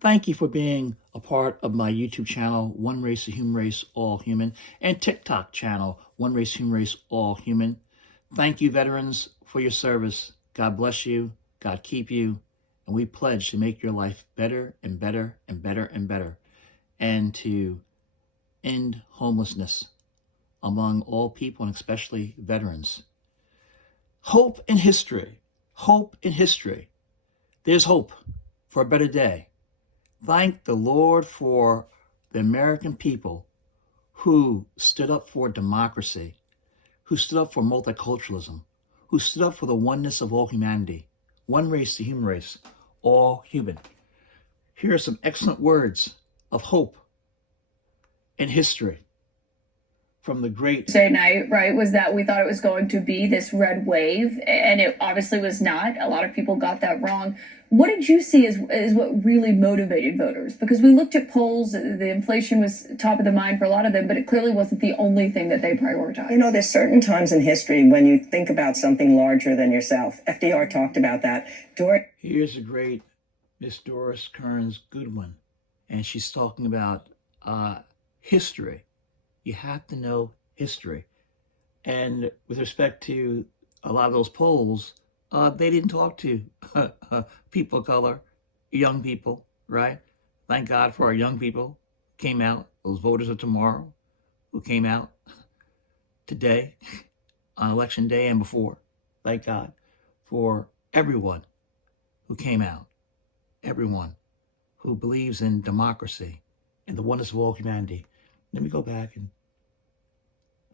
Thank you for being a part of my YouTube channel, One Race, the Human Race, All Human, and TikTok channel, One Race, Human Race, All Human. Thank you, veterans, for your service. God bless you. God keep you. And we pledge to make your life better and better and better and better, and to end homelessness among all people, and especially veterans. Hope in history. Hope in history. There's hope for a better day. Thank the Lord for the American people who stood up for democracy, who stood up for multiculturalism, who stood up for the oneness of all humanity. One race, the human race, all human. Here are some excellent words of hope in history from the great Tuesday night, right, was that we thought it was going to be this red wave, and it obviously was not. A lot of people got that wrong. What did you see as what really motivated voters? Because we looked at polls, the inflation was top of the mind for a lot of them, but it clearly wasn't the only thing that they prioritized. You know, there's certain times in history when you think about something larger than yourself. FDR talked about that. Here's a great Miss Doris Kearns Goodwin, and she's talking about history. You have to know history. And with respect to a lot of those polls, they didn't talk to people of color, young people, right? Thank God for our young people who came out, those voters of tomorrow who came out today on election day and before. Thank God for everyone who came out, everyone who believes in democracy and the oneness of all humanity. Let me go back and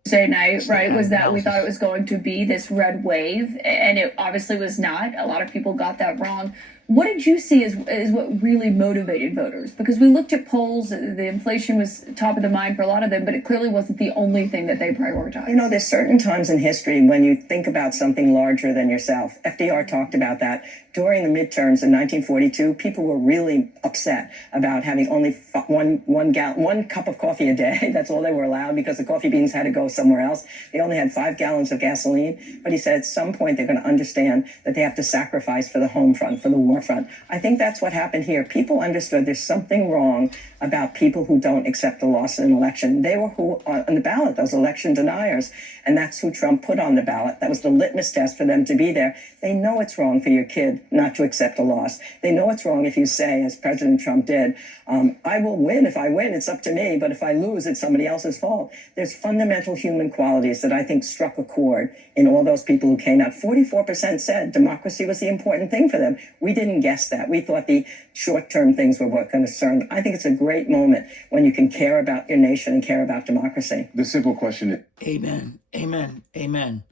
Tuesday night, right, was that we thought it was going to be this red wave, and it obviously was not. A lot of people got that wrong. What did you see as what really motivated voters? Because we looked at polls, the inflation was top of the mind for a lot of them, but it clearly wasn't the only thing that they prioritized. You know, there's certain times in history when you think about something larger than yourself. FDR talked about that. During the midterms in 1942, people were really upset about having only one cup of coffee a day. That's all they were allowed because the coffee beans had to go somewhere else. They only had 5 gallons of gasoline. But he said at some point they're going to understand that they have to sacrifice for the home front, for the war front. I think that's what happened here. People understood there's something wrong about people who don't accept the loss in an election. They were who on the ballot, those election deniers. And that's who Trump put on the ballot. That was the litmus test for them to be there. They know it's wrong for your kid not to accept a loss. They know it's wrong if you say, as President Trump did, I will win. If I win, it's up to me. But if I lose, it's somebody else's fault. There's fundamental human qualities that I think struck a chord in all those people who came out. 44% said democracy was the important thing for them. We didn't guess that. We thought the short-term things were what concerned. I think it's a great moment when you can care about your nation and care about democracy. The simple question is... Amen. Amen. Amen.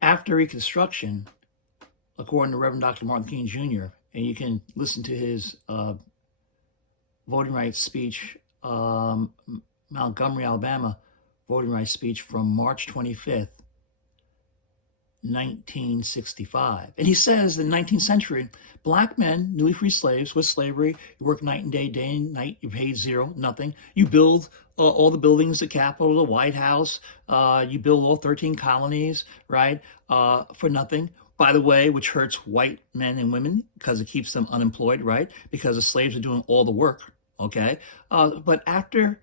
After Reconstruction, according to Reverend Dr. Martin King Jr., and you can listen to his voting rights speech, Montgomery, Alabama voting rights speech from March 25th, 1965. And he says in the 19th century, black men, newly free slaves with slavery, you work night and night, you paid zero, nothing. You build all the buildings, the Capitol, the White House, you build all 13 colonies, right, for nothing. By the way, which hurts white men and women because it keeps them unemployed, right? Because the slaves are doing all the work, okay? But after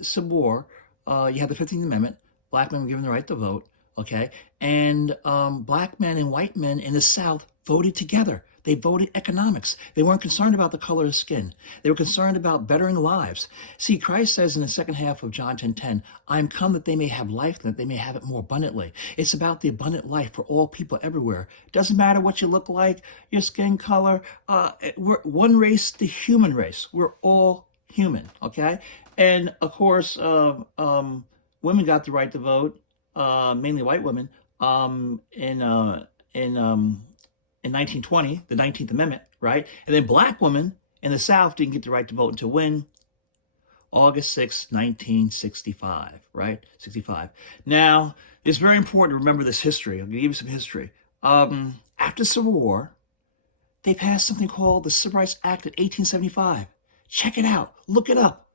Civil War, you have the 15th Amendment, black men were given the right to vote, okay? And black men and white men in the South voted together. They voted economics. They weren't concerned about the color of skin. They were concerned about bettering lives. See, Christ says in the second half of John 10:10, I am come that they may have life, that they may have it more abundantly. It's about the abundant life for all people everywhere. Doesn't matter what you look like, your skin color. We're one race, the human race. We're all human, okay? And of course, women got the right to vote, mainly white women, in 1920, the 19th Amendment, right? And then black women in the South didn't get the right to vote until when? August 6, 1965, right? 65. Now, it's very important to remember this history. I'm going to give you some history. After the Civil War, they passed something called the Civil Rights Act of 1875. Check it out. Look it up.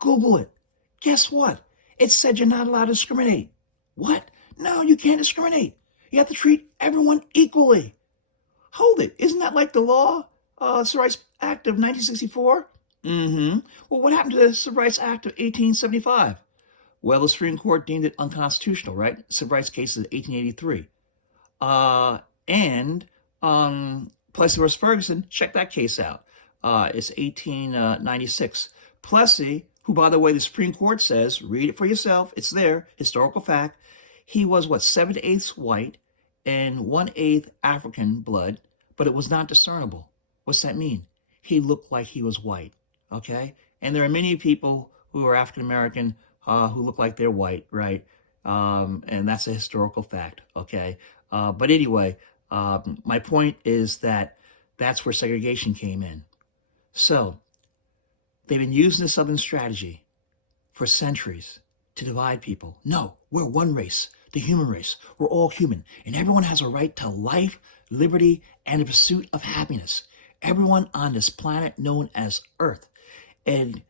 Google it. Guess what? It said you're not allowed to discriminate. What? No, you can't discriminate. You have to treat everyone equally. Hold it. Isn't that like the law Civil Rights Act of 1964? Mm-hmm. Well, what happened to the Civil Rights Act of 1875? Well, the Supreme Court deemed it unconstitutional, right? Civil rights cases of 1883. And Plessy versus Ferguson, check that case out. It's 1896. Plessy, who, by the way, the Supreme Court says, read it for yourself, it's there, historical fact, he was, what, 7/8 white and 1/8 African blood, but it was not discernible. What's that mean? He looked like he was white, okay? And there are many people who are African American who look like they're white, right? And that's a historical fact, okay? But anyway, my point is that that's where segregation came in. So they've been using the Southern strategy for centuries to divide people. No, we're one race, the human race. We're all human, and everyone has a right to life, liberty, and the pursuit of happiness. Everyone on this planet known as Earth. And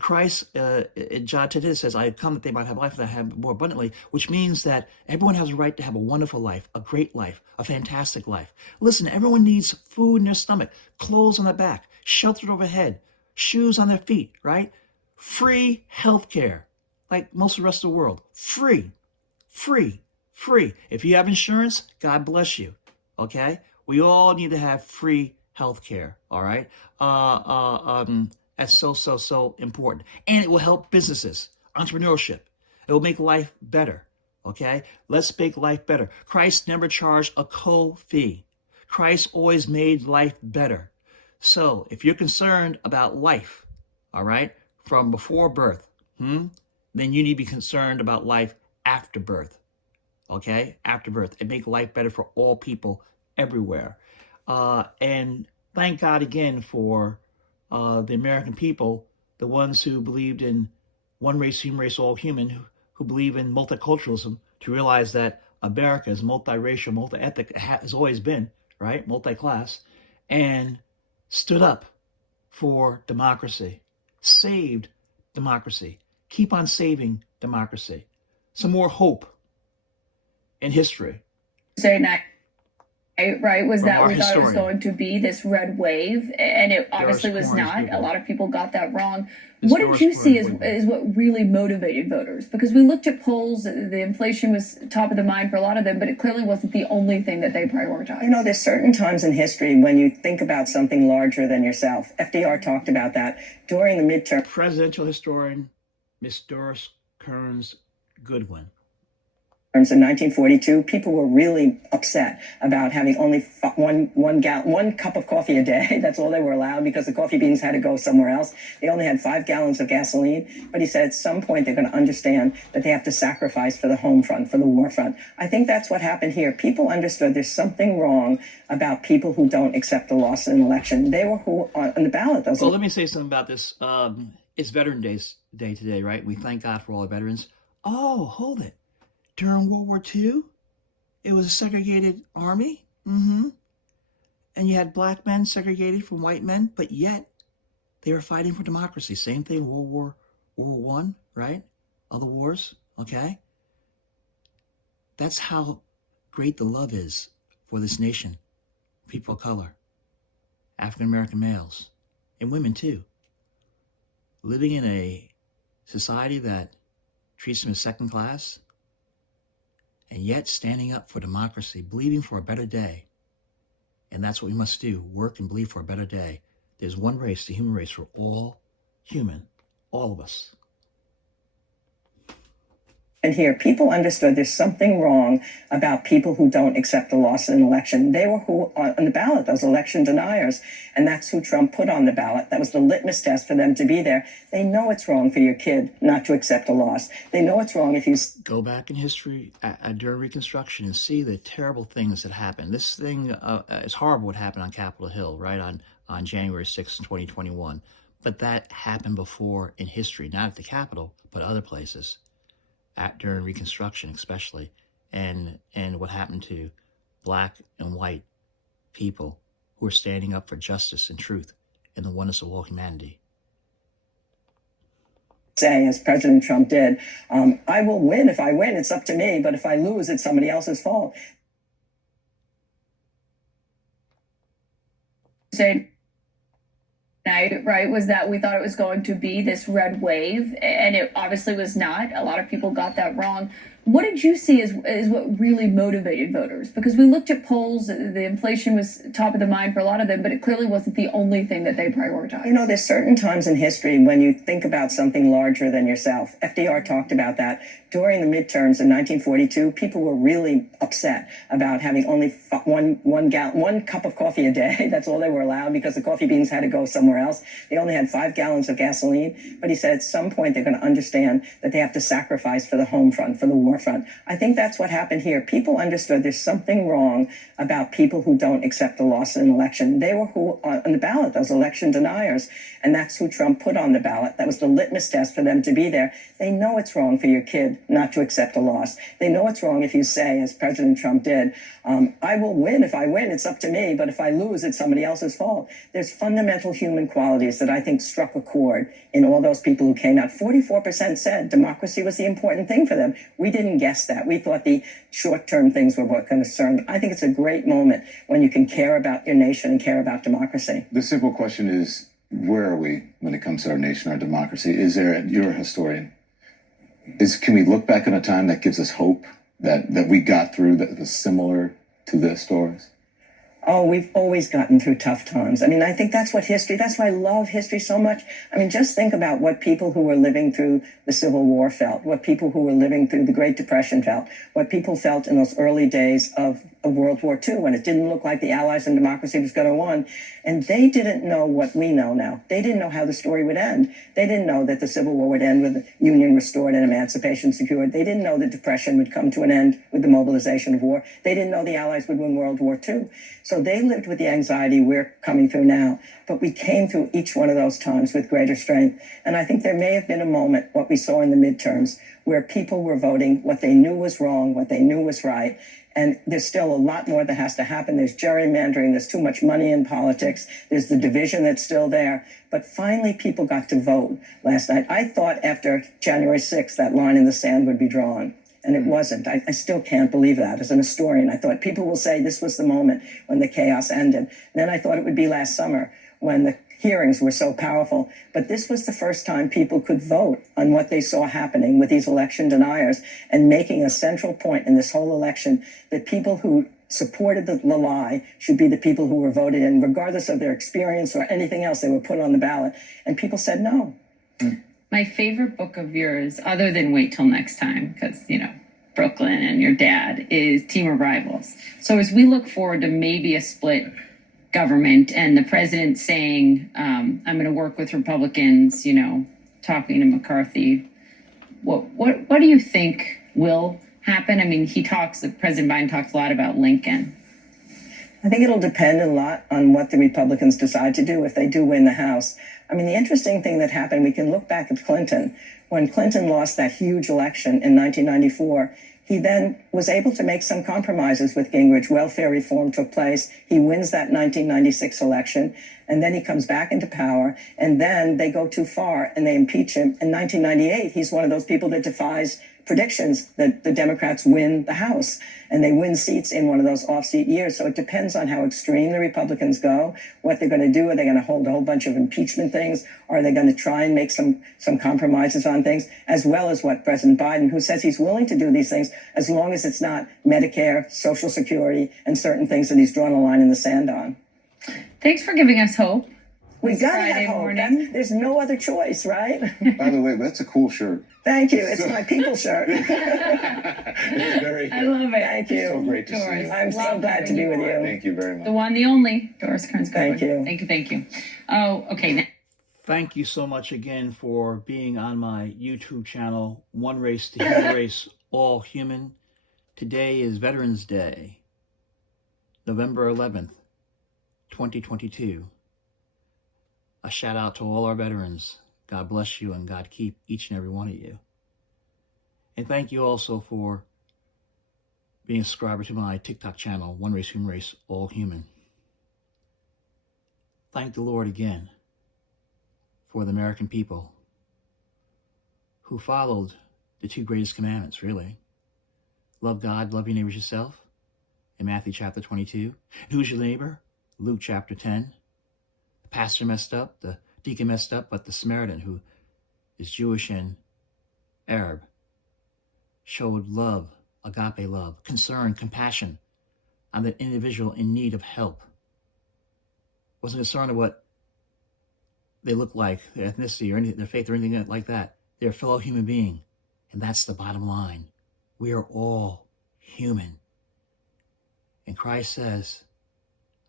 Christ, in John 10 says, I have come that they might have life and have more abundantly, which means that everyone has a right to have a wonderful life, a great life, a fantastic life. Listen, everyone needs food in their stomach, clothes on their back, shelter overhead, shoes on their feet, right? Free health care, like most of the rest of the world. Free. If you have insurance, God bless you, okay? We all need to have free health care, all right? That's so important. And it will help businesses, entrepreneurship. It will make life better, okay? Let's make life better. Christ never charged a co-fee. Christ always made life better. So if you're concerned about life, all right, from before birth, then you need to be concerned about life after birth, okay? After birth. And make life better for all people everywhere. And thank God again for the American people, the ones who believed in one race, human race, all human, who believe in multiculturalism, to realize that America is multiracial, multi-ethnic, has always been, right? Multi-class, and stood up for democracy, saved democracy, keep on saving democracy. Some more hope in history. Say next. Right, was that we thought it was historian. going to be this red wave, and it obviously was Kearns, not. Goodwin. A lot of people got that wrong. It's What did Doris you see Kearns, is what really motivated voters? Because we looked at polls, the inflation was top of the mind for a lot of them, but it clearly wasn't the only thing that they prioritized. You know, there's certain times in history when you think about something larger than yourself. FDR talked about that during the midterm. Presidential historian, Miss Doris Kearns Goodwin. In 1942, people were really upset about having only one cup of coffee a day. That's all they were allowed because the coffee beans had to go somewhere else. They only had 5 gallons of gasoline. But he said at some point they're going to understand that they have to sacrifice for the home front, for the war front. I think that's what happened here. People understood there's something wrong about people who don't accept the loss in an election. They were who on the ballot. Well, let me say something about this. It's Veterans Day today, right? We thank God for all the veterans. Oh, hold it. During World War II, it was a segregated army. And you had black men segregated from white men, but yet they were fighting for democracy. Same thing, World War I, right? Other wars, okay? That's how great the love is for this nation. People of color, African-American males, and women too. Living in a society that treats them as second class, and yet standing up for democracy, believing for a better day. And that's what we must do, work and believe for a better day. There's one race, the human race. We're all human, all of us. And here, people understood there's something wrong about people who don't accept the loss in an election. They were who on the ballot, those election deniers. And that's who Trump put on the ballot. That was the litmus test for them to be there. They know it's wrong for your kid not to accept a loss. They know it's wrong if you go back in history during Reconstruction and see the terrible things that happened. This thing is horrible what happened on Capitol Hill, right, on January 6th, 2021. But that happened before in history, not at the Capitol, but other places. During Reconstruction especially, and what happened to black and white people who are standing up for justice and truth and the oneness of all humanity. Say, as President Trump did, I will win. If I win, it's up to me, but if I lose, it's somebody else's fault. Say night, right, was that we thought it was going to be this red wave, and it obviously was not. A lot of people got that wrong. What did you see as what really motivated voters? Because we looked at polls, the inflation was top of the mind for a lot of them, but it clearly wasn't the only thing that they prioritized. You know, there's certain times in history when you think about something larger than yourself. FDR talked about that. During the midterms in 1942, people were really upset about having only one cup of coffee a day. That's all they were allowed because the coffee beans had to go somewhere else. They only had 5 gallons of gasoline. But he said at some point they're going to understand that they have to sacrifice for the home front, for the war front. I think that's what happened here. People understood there's something wrong about people who don't accept the loss in an election. They were who on the ballot, those election deniers. And that's who Trump put on the ballot. That was the litmus test for them to be there. They know it's wrong for your kid not to accept a loss. They know it's wrong if you say, as President Trump did, I will win. If I win, it's up to me. But if I lose, it's somebody else's fault. There's fundamental human qualities that I think struck a chord in all those people who came out. 44% said democracy was the important thing for them. We didn't guess that. We thought the short-term things were what concerned. I think it's a great moment when you can care about your nation and care about democracy. The simple question is, where are we when it comes to our nation, our democracy? You're a historian. Can we look back on a time that gives us hope that we got through that was similar to this, Doris? Oh, we've always gotten through tough times. I mean, I think that's why I love history so much. I mean, just think about what people who were living through the Civil War felt, what people who were living through the Great Depression felt, what people felt in those early days of World War II when it didn't look like the Allies and democracy was going to win. And they didn't know what we know now. They didn't know how the story would end. They didn't know that the Civil War would end with the Union restored and emancipation secured. They didn't know the Depression would come to an end with the mobilization of war. They didn't know the Allies would win World War II. So they lived with the anxiety we're coming through now. But we came through each one of those times with greater strength. And I think there may have been a moment, what we saw in the midterms, where people were voting what they knew was wrong, what they knew was right. And there's still a lot more that has to happen. There's gerrymandering. There's too much money in politics. There's the division that's still there. But finally, people got to vote last night. I thought after January 6th, that line in the sand would be drawn. And it wasn't. I still can't believe that. As an historian, I thought people will say this was the moment when the chaos ended. Then I thought it would be last summer when the hearings were so powerful. But this was the first time people could vote on what they saw happening with these election deniers and making a central point in this whole election that people who supported the lie should be the people who were voted in, regardless of their experience or anything else they were put on the ballot. And people said no. My favorite book of yours, other than Wait Till Next Time, because, Brooklyn and your dad, is Team of Rivals. So as we look forward to maybe a split government and the president saying, I'm going to work with Republicans, talking to McCarthy, what do you think will happen? I mean, President Biden talks a lot about Lincoln. I think it'll depend a lot on what the Republicans decide to do if they do win the House. I mean, the interesting thing that happened, we can look back at Clinton. When Clinton lost that huge election in 1994, he then was able to make some compromises with Gingrich. Welfare reform took place. He wins that 1996 election, and then he comes back into power, and then they go too far and they impeach him. In 1998, he's one of those people that defies predictions that the Democrats win the House, and they win seats in one of those off-seat years. So it depends on how extreme the Republicans go, what they're going to do. Are they going to hold a whole bunch of impeachment things? Are they going to try and make some compromises on things, as well as what President Biden, who says he's willing to do these things as long as it's not Medicare, Social Security, and certain things that he's drawn a line in the sand on. Thanks for giving us hope. We got to have Friday hope. morning. There's no other choice, right? By the way, that's a cool shirt. Thank you. It's my people shirt. It's very good. I love it. Thank you. So great to see Doris. you. I'm so Love glad to be with you. Thank you very much. The one, the only, Doris Kearns. Thank you. Thank you. Oh, okay. Thank you so much again for being on my YouTube channel, One Race to Human Race, All Human. Today is Veterans Day, November 11th, 2022. A shout out to all our veterans. God bless you and God keep each and every one of you. And thank you also for being a subscriber to my TikTok channel, One Race, Human Race, All Human. Thank the Lord again for the American people who followed the 2 greatest commandments, really. Love God, love your neighbor as yourself, in Matthew chapter 22. And who's your neighbor? Luke chapter 10. The pastor messed up, the deacon messed up, but the Samaritan, who is Jewish and Arab, showed love, agape love, concern, compassion on the individual in need of help. Wasn't concerned with what they look like, their ethnicity, or anything, their faith, or anything like that. They're a fellow human being, and that's the bottom line. We are all human. And Christ says,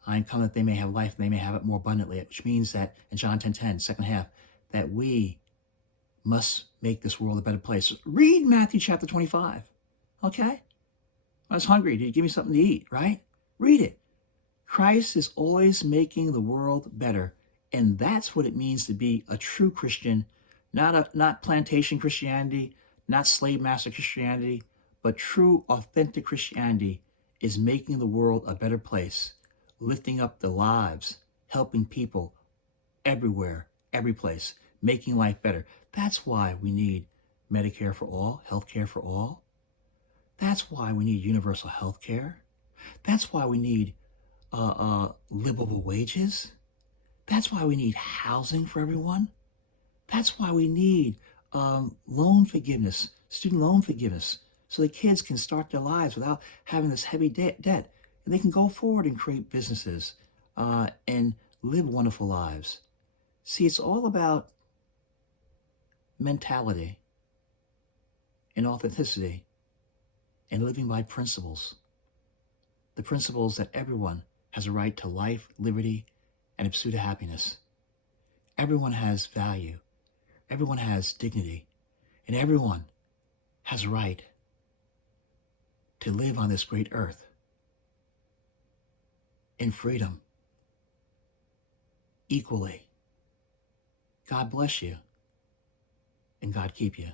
I am come that they may have life and they may have it more abundantly, which means that in John 10:10, second half, that we must make this world a better place. Read Matthew chapter 25, okay? I was hungry. Did you give me something to eat, right? Read it. Christ is always making the world better. And that's what it means to be a true Christian, not plantation Christianity, not slave master Christianity, but true, authentic Christianity is making the world a better place, lifting up the lives, helping people everywhere, every place, making life better. That's why we need Medicare for all, health care for all. That's why we need universal health care. That's why we need livable wages. That's why we need housing for everyone. That's why we need loan forgiveness, student loan forgiveness, so the kids can start their lives without having this heavy debt. And they can go forward and create businesses and live wonderful lives. See, it's all about mentality and authenticity and living by principles. The principles that everyone has a right to life, liberty, and a pursuit of happiness. Everyone has value. Everyone has dignity. And everyone has a right to live on this great earth in freedom, equally. God bless you, and God keep you.